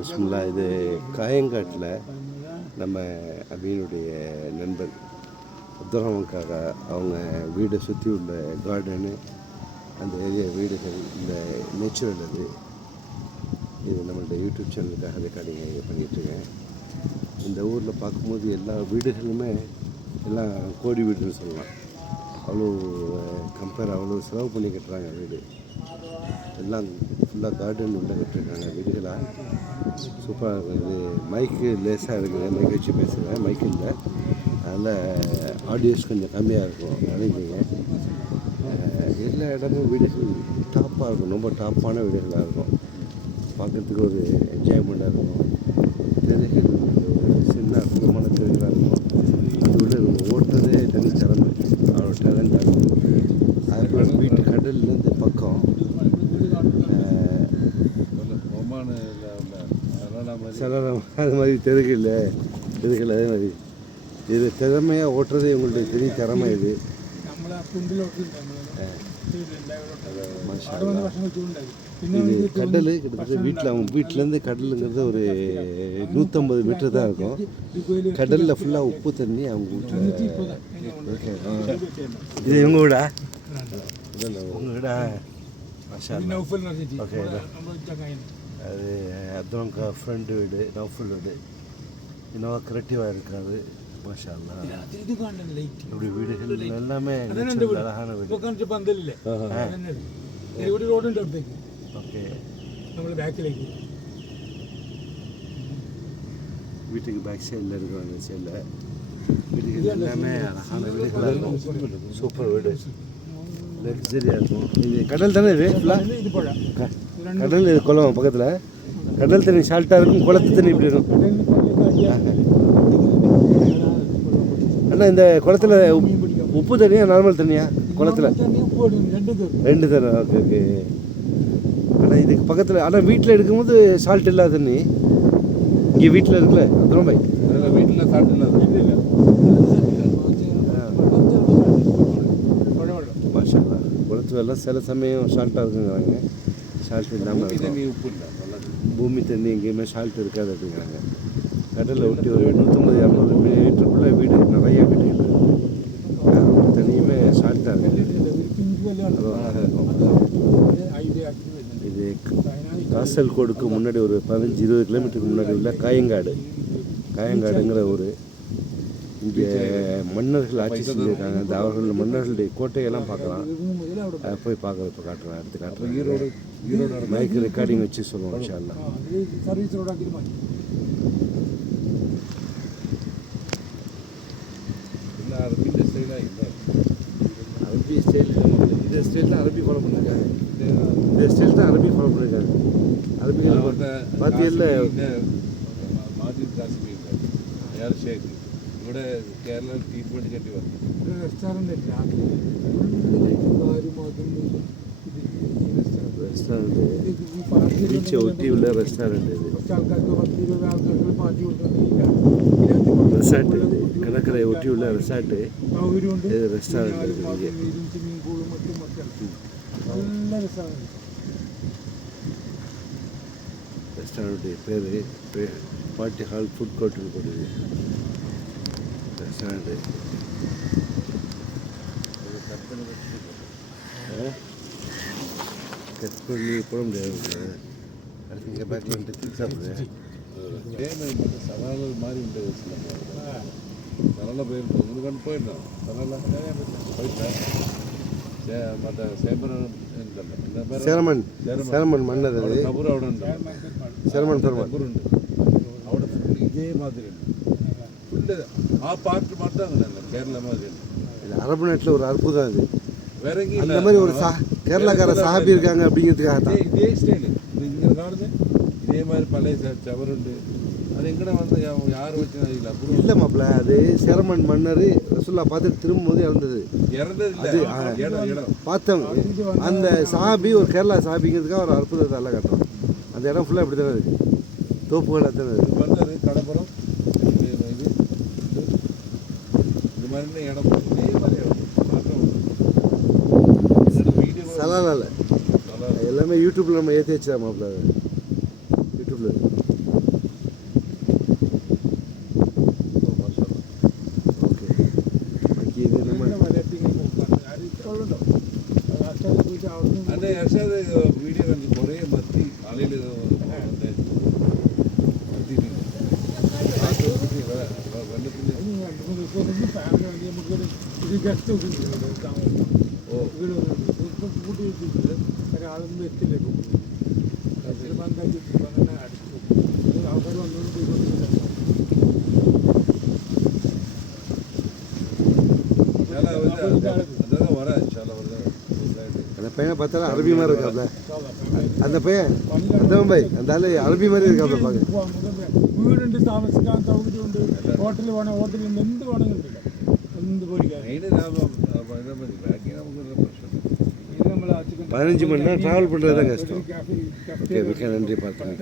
பிஸ்மில்லா இது காயங்காட்டில் நம்ம அமீனுடைய நண்பர் அப்துல் அவங்க வீடை சுற்றி உள்ள கார்டனு அந்த ஏரியா வீடுகள் இந்த நேச்சுரல் அது இது நம்மளோட யூடியூப் சேனலுக்காக ரெக்கார்டிங் பண்ணிகிட்ருக்கேன் இந்த ஊரில் பார்க்கும்போது எல்லா வீடுகளுமே எல்லாம் கோடி வீடுன்னு சொல்லலாம். அவ்வளோ கம்பேர் அவ்வளோ செலவு பண்ணி கட்டுறாங்க வீடு. எல்லாம் ஃபுல்லாக கார்டன் உள்ள கட்டிருக்காங்க வீடுகளாக சூப்பராக இருக்குது. இது மைக்கு லேசாக இருக்குது நிகழ்ச்சி பேசுகிறேன் மைக்கு இல்லை. அதனால் ஆடியோஸ் கொஞ்சம் கம்மியாக இருக்கும். நினைக்கிறீங்க? எல்லா இடமும் வீடுகள் டாப்பாக இருக்கும். ரொம்ப டாப்பான வீடுகளாக இருக்கும். பார்க்குறதுக்கு ஒரு என்ஜாய்மெண்ட்டாக இருக்கும். தெருகள் சின்ன அற்புதமான தெருகளாக இருக்கும். அது உள்ள ஓட்டுறதே தனி திறமை அவ்வளோ டேலண்ட் இருக்கும். அதுக்கப்புறம் வீட்டு கடல்லேருந்து அது மாதிரி தெருக்கில்ல தெருக்கில் அதே மாதிரி. இது திறமையாக ஓட்டுறது இவங்களுடைய பெரிய திறமை இது. இது கடல் கிட்டத்தட்ட வீட்டில் அவங்க வீட்டிலேருந்து கடலுங்கிறது ஒரு நூற்றம்பது மீட்டர் தான் இருக்கும். கடலில் ஃபுல்லாக உப்பு தண்ணி அவங்க வீட்டில் இது இவங்க வீடா உங்கள் வீடா ஓகே அல்லாஹ். നൗഫൽ എന്ന് പറഞ്ഞിട്ട് ഓക്കേ, ഇതാ. നമ്മുടെ ചങ്ങായി அது அப்துல்கா ஃப்ரெண்டு வீடு நௌஃபுல் வீடு இன்னும் கிரியேட்டிவாக இருக்காது மாஷா அல்லாஹ். ഇത് കാണുന്നുണ്ട് ലൈറ്റ് இப்படி வீடுகள் எல்லாமே അതാണ് എൻ്റെ natural വീട് அழகான ഇപ്പൊ வீடு കാണിച്ച പന്തലില്ലേ അതന്നെ ഇത്. ഇവിടെ റോഡുണ്ട് അവിടത്തേക്ക് ஓகே നമ്മൾ ബാക്കിലേക്ക് வீட்டுக்கு பேக் சைடில் இருக்கும் அந்த சைடில் வீடுகள் எல்லாமே அழகான வீடுகளாக இருக்கும் சூப்பர் வீடு லக்ஸரியாக இருக்கும் இது கடல் தானே இது ஃபுல்லாக ഇത് പുഴ கடல் குளம் பக்கத்தில். கடல் தண்ணி சால்ட்டாக இருக்கும் குளத்து தண்ணி இப்படி இருக்கும். அண்ணா இந்த குளத்தில் உப்பு தண்ணியா நார்மல் தண்ணியா? குளத்தில். ரெண்டு தண்ணி ஓகே ஓகே அண்ணா இதுக்கு பக்கத்தில் ஆனால் வீட்டில் எடுக்கும்போது சால்ட் இல்லாத தண்ணி? இங்கே வீட்டில் இருக்குல்ல அப்புறம் பை வீட்டில் சால்ட் இல்லாத குளத்து சில சமயம் சால்ட்டாக இருக்குங்கிறாங்க. சால்ட் இல்லாமல் இருக்கும். பூமி தண்ணி எங்கேயுமே சால்ட் இருக்காது அப்படிங்கிறாங்க. கடலில் ஒட்டி ஒரு நூற்றம்பது இரநூறு மீட்டருக்குள்ளே வீடு நிறைய வீடு இருக்குது ஒரு தனியுமே சால்ட்டாக இது காசல்கோடுக்கு முன்னாடி ஒரு பதினஞ்சு இருபது கிலோமீட்டருக்கு முன்னாடி உள்ள காயங்காடு. காயங்காடுங்கிற ஒரு இங்கே மன்னர்கள் ஆட்சி செஞ்சுருக்காங்க. அந்த அவர்கள் மன்னர்களுடைய கோட்டையெல்லாம் பார்க்கலாம். போய் பார்க்குறப்ப காட்டுறேன் அடுத்து காட்டுறேன். ஈரோடு மைக் ரெக்கார்டிங் வச்சு சொல்லுவோம் இன்ஷால்லா சர்வீஸ் ரோட் ஆக்கிடுமா அரபி இந்த ஸ்டைலாக இருந்தால் அரபி ஸ்டைல் இந்த ஸ்டைல் தான் அரபி ஃபாலோ பண்ணிருக்காங்க. இந்த ஸ்டைல் தான் அரபி ஃபாலோ பண்ணிருக்காங்க. அரபிகள் பார்த்தீங்கல்ல மாஜித் காஷ்மீர் யார் ஷேக்? ഇവിടെ കേരള ട്രീറ്റ്മെൻറ്റ് ചെണ്ടി വന്നു റെസ്റ്റോറൻറ്റ് റെസ്റ്റോറന്റ് ഇത് ചോറ്റിയുള്ള റെസ്റ്റോറന്റ് ഇത് റിസാർട്ട് ഇത് കിടക്കര ഒറ്റിയുള്ള റിസാർട്ട് ഇത് റെസ്റ്റോറന്റ് എനിക്ക് റെസ്റ്റോറന്റ് പേര് പാർട്ടി ഹാൾ ഫുഡ് കോർട്ടിൽ കൊടുക്കുക റെസ്റ്റോറന്റ് ഏഹ് செக் பண்ணி போட முடியாது கடைசி சப்பாத்தி வந்து சிக்ஸ் ஆகுது அதே மாதிரி மட்டும் சவால்கள் மாதிரி உண்டு சில சரலாக போயிருந்தோம் முருகன் போயிருந்தோம் சரலாக போயிட்டேன் சே மற்ற சேமரன் சேரமன் சேரமன் மன்னர் அது. கபூர் அவட சேரமன் சர்வன் கபூர் உண்டு இதே மாதிரி ஆ பாட்டு மட்டும் கேரளா மாதிரி அரபு நாட்டில் ஒரு அற்புதம் அது. விறகு அந்த மாதிரி ஒரு சா கேரளாக்கார சாபி இருக்காங்க அப்படிங்கிறதுக்காக தான் இதே ஸ்டைலு இங்கே காணுது இதே மாதிரி பழைய சவருண்டு அது எங்கடா வந்து யார் வச்சு இல்லை? இல்லை மாப்பிள்ள அது சேரமன் மன்னர் ரசுல்லா பார்த்துட்டு திரும்பும்போது இறந்தது. இறந்தது பார்த்தவங்க அந்த சாபி ஒரு கேரளா சாபிங்கிறதுக்காக ஒரு அற்புதத்தை எல்லாம் கட்டணும் அந்த இடம் ஃபுல்லாக இப்படி தானே இருக்குது தோப்புகள் அத்தனை இருக்குது வந்து கடப்புறம். இது இது மாதிரி இடம் நல்லா இல்லை எல்லாமே யூடியூப்பில் நம்ம ஏற்றி வச்சா மாப்பிள்ள யூடியூப்பில் ஓகே. ஓகே இது நம்ம அந்த எஷாவது வீடியோ கொஞ்சம் குறைய மத்தி அலையில் வந்து ஓ. ഇപ്പം കൂട്ടി വെച്ചിട്ട് ഒരാളൊന്നും എത്തില്ല ഇപ്പം ചിലപ്പോൾ എന്താ ചുറ്റും അങ്ങനെ അടിച്ചു ആൾക്കാർ വന്നുകൊണ്ട് പോയിക്കൊണ്ടിരിക്കുന്നു இன்ஷால்லா வந்து அதான் வரேன் இன்ஷால்லா வந்து அந்த பையனை பார்த்தாலும் அரபி மாதிரி இருக்காப்ல அந்த பையன் அந்த பை அந்த ஆளு அரபி மாதிரி இருக்காப்ல பார்க்க വീടുണ്ട് താമസിക്കാൻ സൗകര്യമുണ്ട് ഹോട്ടൽ വേണം ഹോട്ടലുണ്ട് എന്ത് വേണമെങ്കിലും ഉണ്ട്. എന്ത് പേടിക്കാൻ பதினஞ்சு மணி நேரம் ட்ராவல் பண்ணுறது தான் கஷ்டம். ஓகே மிக்க நன்றி பார்த்தேன்